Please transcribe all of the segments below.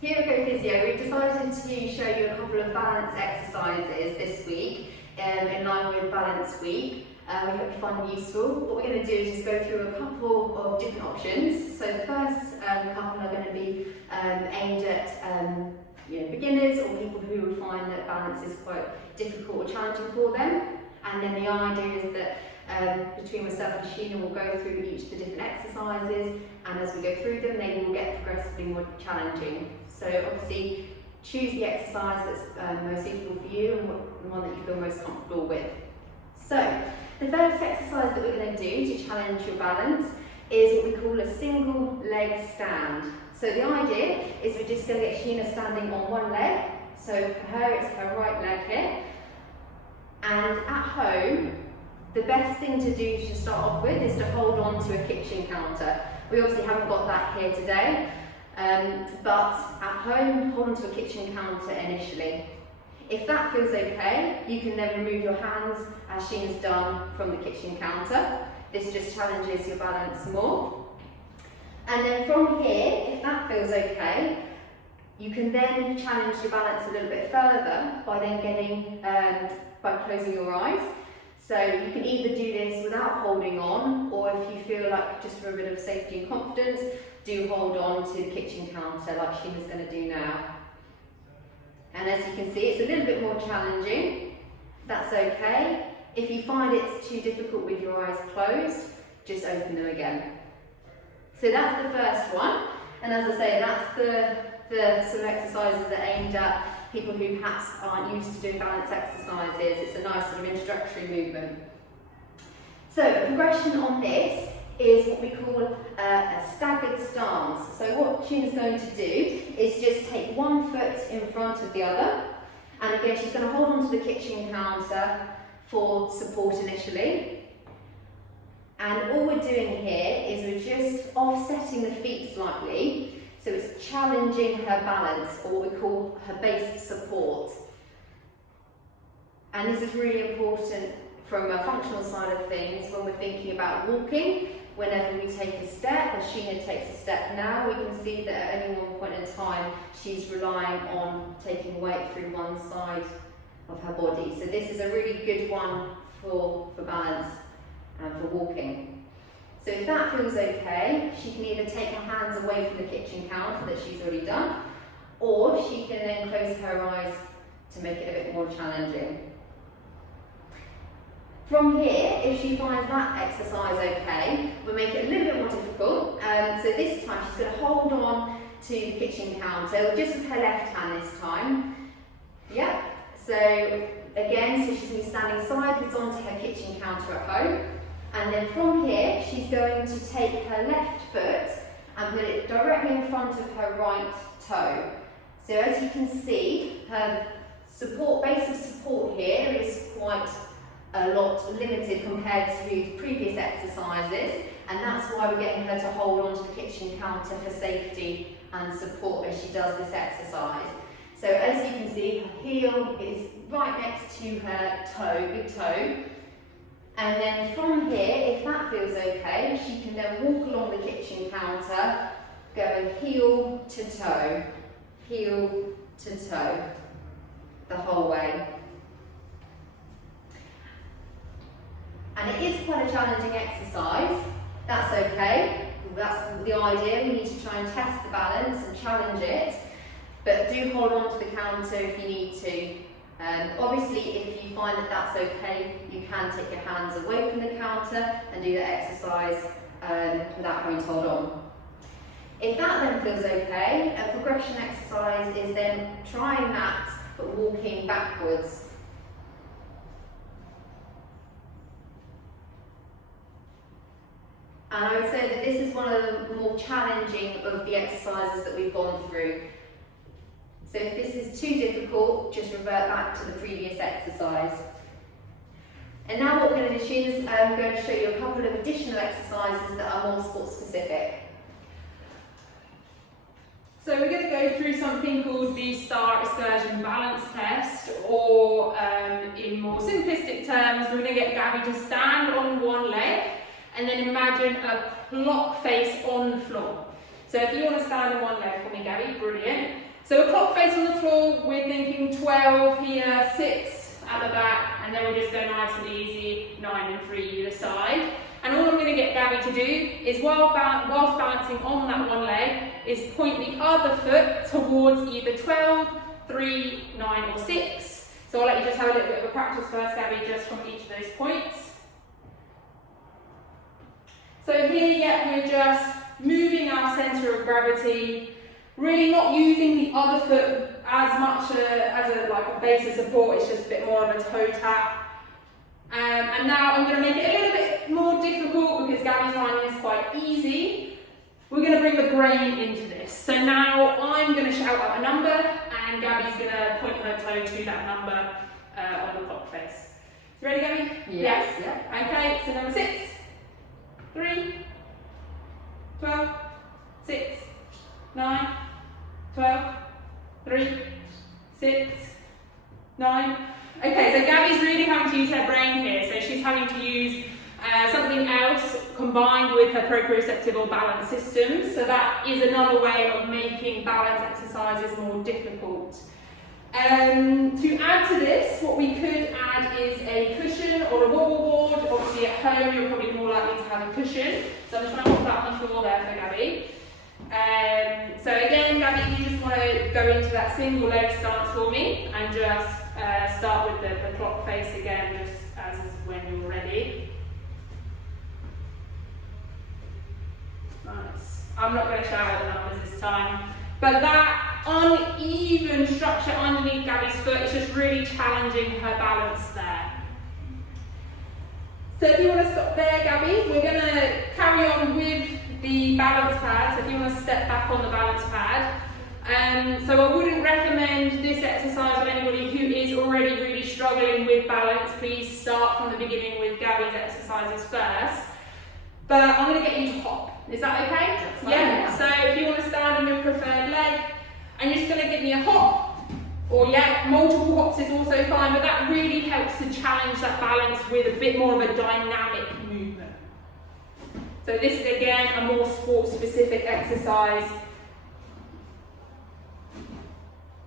Here at Go Physio, we've decided to show you a couple of balance exercises this week in line with Balance Week. We hope you find them useful. What we're going to do is just go through a couple of different options. So the first couple are going to be aimed at beginners or people who will find that balance is quite difficult or challenging for them. And then the idea is that between myself and Sheena we'll go through each of the different exercises, and as we go through them they will get progressively more challenging. So obviously choose the exercise that's most suitable for you and the one that you feel most comfortable with. So the first exercise that we're going to do to challenge your balance is what we call a single leg stand. So the idea is we're just going to get Sheena standing on one leg. So for her it's her right leg here. And at home, the best thing to do to start off with is to hold on to a kitchen counter. We obviously haven't got that here today, but at home, hold on to a kitchen counter initially. If that feels okay, you can then remove your hands, as Sheena's done, from the kitchen counter. This just challenges your balance more. And then from here, if that feels okay, you can then challenge your balance a little bit further by then by closing your eyes. So you can either do this without holding on, or if you feel like just for a bit of safety and confidence, do hold on to the kitchen counter like Sheena's going to do now. And as you can see, it's a little bit more challenging. That's okay. If you find it's too difficult with your eyes closed, just open them again. So that's the first one. And as I say, that's the sort of exercises that are aimed at people who perhaps aren't used to doing balance exercises. It's a nice sort of introductory movement. So a progression on this is what we call a staggered stance. So what Sheena's going to do is just take one foot in front of the other, and again she's going to hold on to the kitchen counter for support initially. And all we're doing here is we're just offsetting the feet slightly. So it's challenging her balance, or what we call her base support. And this is really important from a functional side of things when we're thinking about walking. Whenever we take a step, as Sheena takes a step now, we can see that at any one point in time she's relying on taking weight through one side of her body. So this is a really good one for balance and for walking. So if that feels okay, she can either take her hands away from the kitchen counter that she's already done, or she can then close her eyes to make it a bit more challenging. From here, if she finds that exercise okay, we'll make it a little bit more difficult. So this time she's going to hold on to the kitchen counter, just with her left hand this time. Yep. So again, so she's going to be standing sideways onto her kitchen counter at home. And then from here, she's going to take her left foot and put it directly in front of her right toe. So as you can see, her base of support here is quite a lot limited compared to previous exercises, and that's why we're getting her to hold onto the kitchen counter for safety and support as she does this exercise. So as you can see, her heel is right next to her toe, big toe. And then from here, if that feels okay, she can then walk along the kitchen counter, going heel to toe, the whole way. And it is quite a challenging exercise. That's okay. That's the idea. We need to try and test the balance and challenge it. But do hold on to the counter if you need to. Obviously, if you find that that's okay, you can take your hands away from the counter and do the exercise without having to hold on. If that then feels okay, a progression exercise is then trying that but walking backwards. And I would say that this is one of the more challenging of the exercises that we've gone through. So if this is too difficult, just revert back to the previous exercise. And now what we're going to do, Sheena's going to show you a couple of additional exercises that are more sport specific. So we're going to go through something called the Star Excursion Balance Test, or in more simplistic terms, we're going to get Gabby to stand on one leg and then imagine a clock face on the floor. So if you want to stand on one leg for me, Gabby, brilliant. So a clock face on the floor, we're thinking 12 here, 6 at the back, and then we'll just go nice and easy, 9 and 3 either side. And all I'm going to get Gabby to do is, whilst balancing on that one leg, is point the other foot towards either 12, 3, 9 or 6. So I'll let you just have a little bit of a practice first, Gabby, just from each of those points. So here, yeah, we're just moving our centre of gravity, really not using the other foot as much as a base of support. It's just a bit more of a toe tap. And now I'm going to make it a little bit more difficult because Gabby's finding this quite easy. We're going to bring the brain into this. So now I'm going to shout out a number and Gabby's going to point her toe to that number on the clock face. You ready, Gabby? Yes. Yeah. Okay, so number 6, 3, 12, 6, 9, 12, 3, 6, 9. Okay, so Gabby's really having to use her brain here, so she's having to use something else combined with her proprioceptive or balance systems, so that is another way of making balance exercises more difficult. To add to this, what we could add is a cushion or a wobble board. Obviously at home you're probably more likely to have a cushion, so I'm just going to put that on the floor there for Gabby. So again, Gabby, you just want to go into that single leg stance for me and just start with the clock face again, just as when you're ready. Nice. I'm not going to shout out the numbers this time, but that uneven structure underneath Gabby's foot is just really challenging her balance there. So if you want to stop there, Gabby, we're going to carry on with the balance pad. So if you want to step back on the balance pad. So I wouldn't recommend this exercise for anybody who is already really struggling with balance. Please start from the beginning with Gabby's exercises first. But I'm going to get you to hop. Is that okay? That's fine, yeah. So if you want to stand on your preferred leg, and you're just going to give me a hop, or yeah, multiple hops is also fine, but that really helps to challenge that balance with a bit more of a dynamic movement. So this is again a more sport-specific exercise.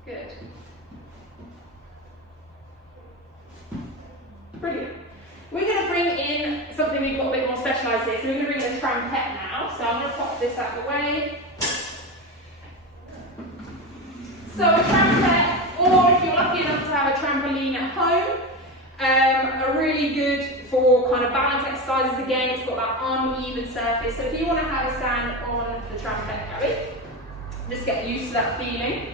Good. Brilliant. We're going to bring in something we've got a bit more specialised here. So we're going to bring in a trumpet now. So I'm going to pop this out of the way. So a trumpet, or if you're lucky enough to have a trampoline at home, are really good for kind of balance exercises. Again, it's got that uneven surface. So if you want to have a stand on the trumpet, Gabby, just get used to that feeling.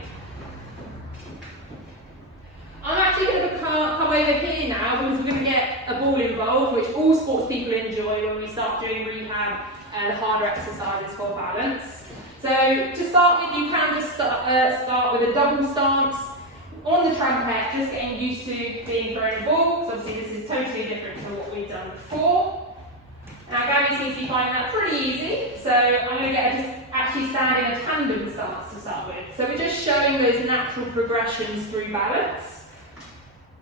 I'm actually going to come over here now because we're going to get a ball involved, which all sports people enjoy when we start doing rehab and harder exercises for balance. So to start with, you can just start with a double stance on the trumpet, just getting used to being thrown a ball, because obviously this is totally different to what we've done before. Now Gabby seems to be finding that pretty easy, so I'm going to get her just actually stand in a tandem stance to start with. So we're just showing those natural progressions through balance.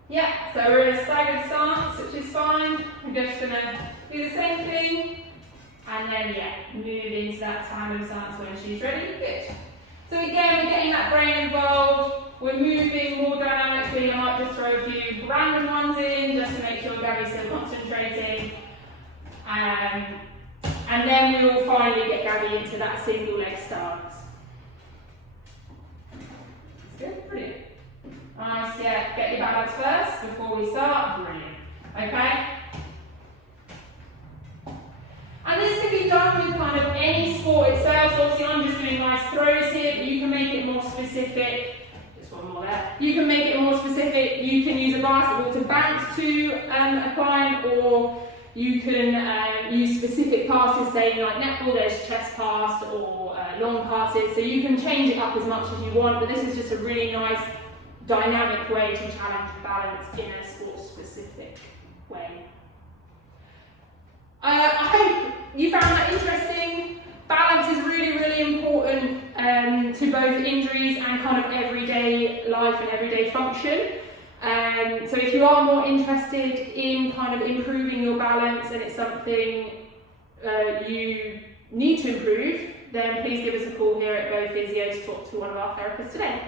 Yeah, so we're in a staggered stance, which is fine. We're just going to do the same thing, and then yeah, move into that tandem stance when she's ready. Good. So again, we're getting that brain involved. We're moving more dynamically. I might just throw a few random ones in just to make sure Gabby's still concentrating. And then we will finally get Gabby into that single leg stance. That's good, brilliant. Nice, yeah, get your balance first before we start. Brilliant. Okay? And this can be done with kind of any sport itself. So obviously I'm just doing nice throws here, but you can make it more specific. Just one more there. You can make it more specific. You can use a basketball to bounce to a climb, or you can use specific passes, say like netball, there's chest pass or long passes. So you can change it up as much as you want, but this is just a really nice dynamic way to challenge balance in a sport-specific way. I hope you found that interesting. Balance is really, really important to both injuries and kind of everyday life and everyday function. So if you are more interested in kind of improving your balance and it's something you need to improve, then please give us a call here at Go Physio to talk to one of our therapists today.